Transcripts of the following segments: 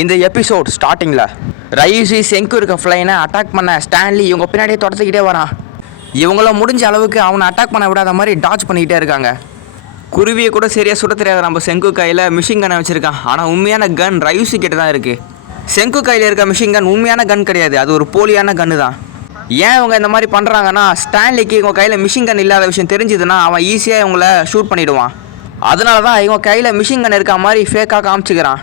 இந்த எபிசோட் ஸ்டார்டிங்கில் ரையூசி செங்கு இருக்க ஃப்ளைனை அட்டாக் பண்ண ஸ்டான்லி இவங்க பின்னாடியே தொடச்சிக்கிட்டே வரான். இவங்கள முடிஞ்ச அளவுக்கு அவனை அட்டாக் பண்ண விடாத மாதிரி டாச் பண்ணிக்கிட்டே இருக்காங்க. குருவியை கூட சரியாக சுட தெரியாத நம்ம செங்கு கையில் மிஷின் கன்னை வச்சுருக்கான். ஆனால் உண்மையான கன் ரையூசி கிட்ட தான் இருக்குது. செங்கு கையில் இருக்க மிஷின் கன் உண்மையான கன் கிடையாது, அது ஒரு போலியான கன்று தான். ஏன் இவங்க இந்த மாதிரி பண்ணுறாங்கன்னா, ஸ்டான்லிக்கு இவங்க கையில் மிஷின் கன் இல்லாத விஷயம் தெரிஞ்சுதுன்னா அவன் ஈஸியாக இவங்கள ஷூட் பண்ணிவிடுவான். அதனால தான் இவங்க கையில் மிஷின் கன் இருக்க மாதிரி ஃபேக்காக காமிச்சிக்கிறான்.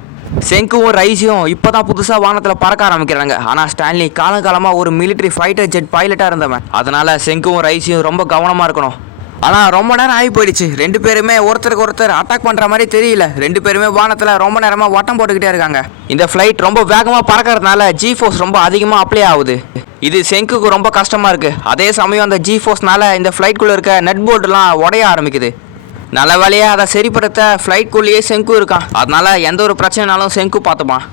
செங்குவும் ரைஸியும் இப்போ தான் புதுசாக வானத்தில் பறக்க ஆரம்பிக்கிறாங்க. ஆனால் ஸ்டான்லி காலகாலமாக ஒரு மிலிட்ரி ஃபைட்டர் ஜெட் பைலட்டாக இருந்தவன். அதனால் செங்குவும் ரைஸியும் ரொம்ப கவனமாக இருக்கணும். ஆனால் ரொம்ப நேரம் ஆகி போயிடுச்சு. ரெண்டு பேருமே ஒருத்தருக்கு ஒருத்தர் அட்டாக் பண்ணுற மாதிரி தெரியல. ரெண்டு பேருமே வானத்தில் ரொம்ப நேரமாக வட்டம் போட்டுக்கிட்டே இருக்காங்க. இந்த ஃப்ளைட் ரொம்ப வேகமாக பறக்கிறதுனால ஜி ஃபோர்ஸ் ரொம்ப அதிகமாக அப்ளை ஆகுது. இது செங்குக்கு ரொம்ப கஷ்டமாக இருக்குது. அதே சமயம் அந்த ஜி ஃபோர்ஸ்னால இந்த ஃப்ளைட்குள்ளே இருக்க நட் போல்ட்லாம் உடைய ஆரம்பிக்குது. நல்ல வேலையாக அதை சரிப்படுத்த ஃப்ளைட்குள்ளேயே செங்கு இருக்கான். அதனால் எந்த ஒரு பிரச்சனைனாலும் செங்கு பார்த்துப்பான்.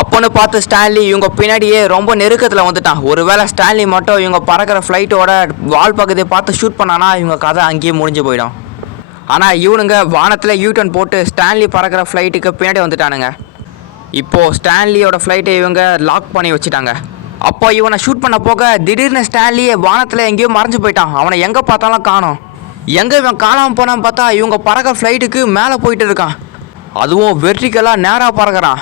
அப்போன்னு பார்த்து ஸ்டான்லி இவங்க பின்னாடியே ரொம்ப நெருக்கத்தில் வந்துட்டான். ஒருவேளை ஸ்டான்லி மட்டும் இவங்க பறக்கிற ஃப்ளைட்டோட வால் பகுதியை பார்த்து ஷூட் பண்ணானா இவங்க கதை அங்கேயே முடிஞ்சு போயிடும். ஆனால் இவனுங்க வானத்தில் யூட்டர்ன் போட்டு ஸ்டான்லி பறக்கிற ஃப்ளைட்டுக்கு பின்னாடி வந்துட்டானுங்க. இப்போது ஸ்டான்லியோட ஃப்ளைட்டை இவங்க லாக் பண்ணி வச்சுட்டாங்க. அப்போ இவனை ஷூட் பண்ண போக திடீர்னு ஸ்டான்லியை வானத்தில் எங்கேயோ மறைஞ்சு போயிட்டான். அவனை எங்கே பார்த்தாலும் காணோம். எங்கே இவன் காணாமல் போனான்னு பார்த்தா இவங்க பறக்க ஃப்ளைட்டுக்கு மேலே போயிட்டு இருக்கான். அதுவும் வெர்டிக்கலாக நேராக பறக்கிறான்.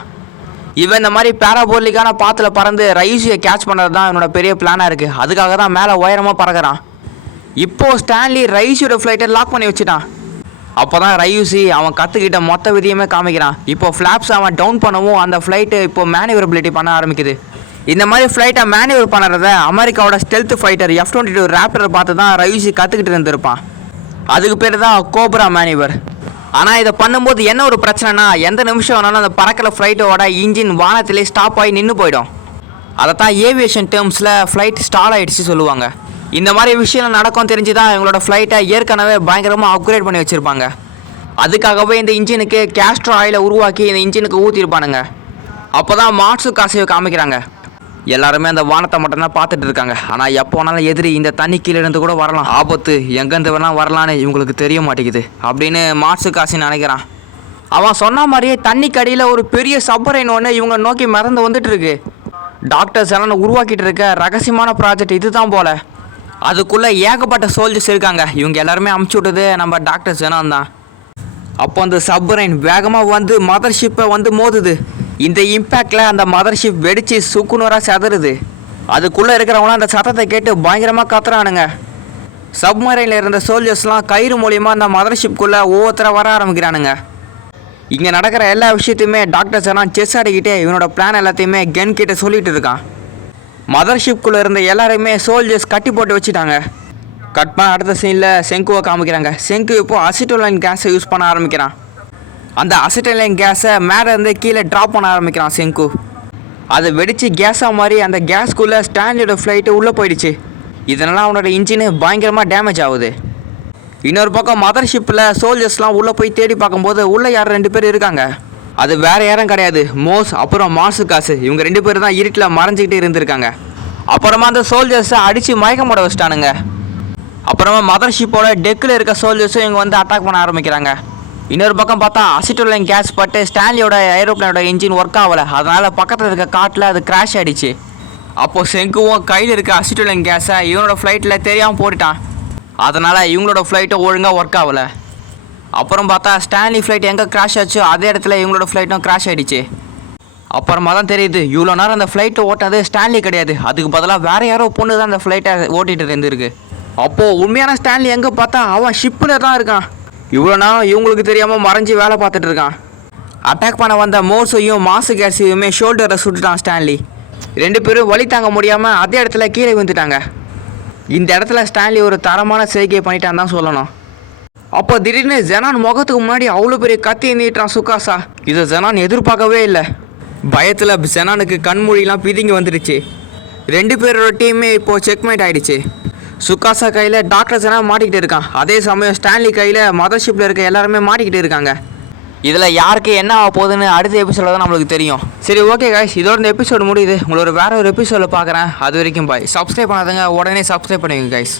இவன் இந்த மாதிரி பேராபோலிக்கான பாத்தில் பறந்து ரையூசியை கேட்ச் பண்ணுறது தான் இவனோட பெரிய பிளானாக இருக்குது. அதுக்காக தான் மேலே உயரமாக பறக்கிறான். இப்போது ஸ்டான்லி ரையூசியோட ஃப்ளைட்டை லாக் பண்ணி வச்சுட்டான். அப்போ தான் ரையூசி அவன் கற்றுக்கிட்ட மொத்த விதியுமே காமிக்கிறான். இப்போது ஃப்ளாப்ஸ் அவன் டவுன் பண்ணவும் அந்த ஃப்ளைட்டு இப்போ மேனுவரபிலிட்டி பண்ண ஆரம்பிக்குது. இந்த மாதிரி ஃப்ளைட்டை மேனுவர் பண்ணுறத அமெரிக்காவோட ஸ்டெல்த் ஃபைட்டர் F-22 ராப்டரை பார்த்து தான் ரையூசி கற்றுக்கிட்டு இருந்திருப்பான். அதுக்கு பேர் தான் கோப்ரா மேனுவர். ஆனால் இதை பண்ணும்போது என்ன ஒரு பிரச்சனைனா, எந்த நிமிஷம் வேணாலும் அந்த பறக்கிற ஃப்ளைட்டோட இன்ஜின் வானத்திலே ஸ்டாப் ஆகி நின்று போயிடும். அதை தான் ஏவியேஷன் டேர்ம்ஸில் ஃப்ளைட் ஸ்டால் ஆகிடுச்சு சொல்லுவாங்க. இந்த மாதிரி விஷயம் நடக்கும் தெரிஞ்சு தான் இவங்களோட ஃப்ளைட்டை ஏற்கனவே பயங்கரமாக அப்கிரேட் பண்ணி வச்சுருப்பாங்க. அதுக்காகவே இந்த இன்ஜினுக்கு கேஸ்ட்ரோ ஆயிலை உருவாக்கி இந்த இன்ஜினுக்கு ஊற்றிருப்பானுங்க. அப்போ தான் மாட்சு காசையை காமிக்கிறாங்க. எல்லாருமே அந்த வானத்தை மட்டும்தான் பார்த்துட்டு இருக்காங்க. ஆனால் எப்போ வேணாலும் எதிரி இந்த தண்ணி கீழே இருந்து கூட வரலாம், ஆபத்து எங்கேருந்து வேணாலும் வரலான்னு இவங்களுக்கு தெரிய மாட்டேங்குது அப்படின்னு மாட்சு காசி நினைக்கிறான். அவன் சொன்ன மாதிரியே தண்ணிக்கு அடியில் ஒரு பெரிய சப்மரைன் ஒன்று இவங்க நோக்கி மறந்து வந்துட்டு இருக்கு. டாக்டர்ஸ் எல்லாம் உருவாக்கிட்டு இருக்க ரகசியமான ப்ராஜெக்ட் இது தான் போல. அதுக்குள்ளே ஏகப்பட்ட சோல்ஜர்ஸ் இருக்காங்க. இவங்க எல்லாருமே அமுச்சு விட்டது நம்ம டாக்டர்ஸ் வேணாம் தான். அப்போ அந்த சப்மரைன் வேகமாக வந்து மதர் ஷிப்பை வந்து மோதுது. இந்த இம்பேக்டில் அந்த மதர்ஷிப் வெடித்து சுக்குநூறாக சதறுது. அதுக்குள்ளே இருக்கிறவங்களாம் அந்த சத்தத்தை கேட்டு பயங்கரமாக கத்துறானுங்க. சப்மரைனில் இருந்த சோல்ஜர்ஸ்லாம் கயிறு மூலியமாக அந்த மதர்ஷிப்குள்ளே ஒவ்வொருத்தராக வர ஆரம்பிக்கிறானுங்க. இங்கே நடக்கிற எல்லா விஷயத்தையுமே டாக்டர்ஸ் எல்லாம் செஸ் ஆடிக்கிட்டே இவனோட பிளான் எல்லாத்தையுமே கன் கிட்ட சொல்லிட்டு இருக்கான். மதர்ஷிப்குள்ளே இருந்த எல்லாரையுமே சோல்ஜர்ஸ் கட்டி போட்டு வச்சுட்டாங்க. கட் பண்ண அடுத்த சீனில் செங்குவை காமிக்கிறாங்க. செங்கு இப்போது அசிட்டோலைன் கேஸை யூஸ் பண்ண ஆரம்பிக்கிறான். அந்த அசிட்டலைன் கேஸை மேலே இருந்து கீழே ட்ராப் பண்ண ஆரம்பிக்கிறான் செங்கு. அதை வெடித்து கேஸாக மாதிரி அந்த கேஸ்குள்ளே ஸ்டான்லியோட ஃப்ளைட்டு உள்ளே போயிடுச்சு. இதனால் அவனோட இன்ஜினு பயங்கரமாக டேமேஜ் ஆகுது. இன்னொரு பக்கம் மதர் ஷிப்பில் சோல்ஜர்ஸ்லாம் உள்ளே போய் தேடி பார்க்கும்போது உள்ளே யார் ரெண்டு பேர் இருக்காங்க. அது வேறு யாரும் கிடையாது, மோஸ் அப்புறம் மாசு காசு. இவங்க ரெண்டு பேர் தான் இருட்டில் மறைஞ்சிக்கிட்டு இருந்திருக்காங்க. அப்புறமா அந்த சோல்ஜர்ஸை அடித்து மயக்கம் போட வச்சிட்டானுங்க. அப்புறமா மதர் ஷிப்போட டெக்கில் இருக்க சோல்ஜர்ஸும் இவங்க வந்து அட்டாக் பண்ண ஆரம்பிக்கிறாங்க. இன்னொரு பக்கம் பார்த்தா அசிட்டோலைன் கேஸ் பட்டு ஸ்டான்லியோட ஏரோப்ளானோட இன்ஜின் ஒர்க் ஆகலை. அதனால் பக்கத்தில் இருக்க காட்டில் அது கிராஷ் ஆகிடுச்சு. அப்போது செங்குவும் கையில் இருக்க அசிட்டோலைன் கேஸை இவனோட ஃப்ளைட்டில் தெரியாமல் போட்டுட்டான். அதனால் இவங்களோட ஃப்ளைட்டும் ஒழுங்காக ஒர்க் ஆகலை. அப்புறம் பார்த்தா ஸ்டான்லி ஃப்ளைட் எங்கே கிராஷ் ஆச்சோ அதே இடத்துல இவங்களோட ஃப்ளைட்டும் கிராஷ் ஆகிடுச்சு. அப்புறமா தான் தெரியுது இவ்வளோ நேரம் அந்த ஃப்ளைட்டை ஓட்டாது ஸ்டான்லி கிடையாது, அதுக்கு பதிலாக வேறு யாரோ பொண்ணு தான் அந்த ஃப்ளைட்டை ஓட்டிகிட்டு இருந்திருக்கு. அப்போது உண்மையான ஸ்டான்லி எங்கே பார்த்தா அவன் ஷிப்பில் தான் இருக்கான். இவ்வளோ நேரம் இவங்களுக்கு தெரியாமல் மறைஞ்சி வேலை பார்த்துட்டு இருக்கான். அட்டாக் பண்ண வந்த மோர்ஸையும் மாசு கேஸையுமே ஷோல்டரை சுட்டுட்டான் ஸ்டான்லி. ரெண்டு பேரும் வலி தாங்க முடியாமல் அதே இடத்துல கீழே விழுந்துட்டாங்க. இந்த இடத்துல ஸ்டான்லி ஒரு தரமான செய்கையை பண்ணிட்டான் தான் சொல்லணும். அப்போ திடீர்னு ஜெனான் முகத்துக்கு முன்னாடி அவ்வளோ பெரிய கத்தி நீட்டான் சுகாசா. இதை ஜெனான் எதிர்பார்க்கவே இல்லை. பயத்தில் ஜெனானுக்கு கண்மொழிலாம் பிதுங்கி வந்துடுச்சு. ரெண்டு பேரோட டீமே இப்போது செக்மேட் ஆகிடுச்சு. சுகாசா கையில் டாக்டர்ஸ் எல்லாம் மாட்டிக்கிட்டு இருக்கான். அதே சமயம் ஸ்டான்லி கையில் மதர்ஷிப்பில் இருக்க எல்லாருமே மாட்டிக்கிட்டு இருக்காங்க. இதில் யாருக்கு என்ன ஆக போகுதுன்னு அடுத்த எபிசோட தான் நம்மளுக்கு தெரியும். சரி, ஓகே கைஸ், இதோட இந்த எபிசோடு முடியுது. உங்களோட வேறு ஒரு எபிசோடில் பார்க்குறேன். அது வரைக்கும் பாய். சப்ஸ்கிரைப் பண்ணாதங்க, உடனே சப்ஸ்கிரைப் பண்ணுவீங்க கைஸ்.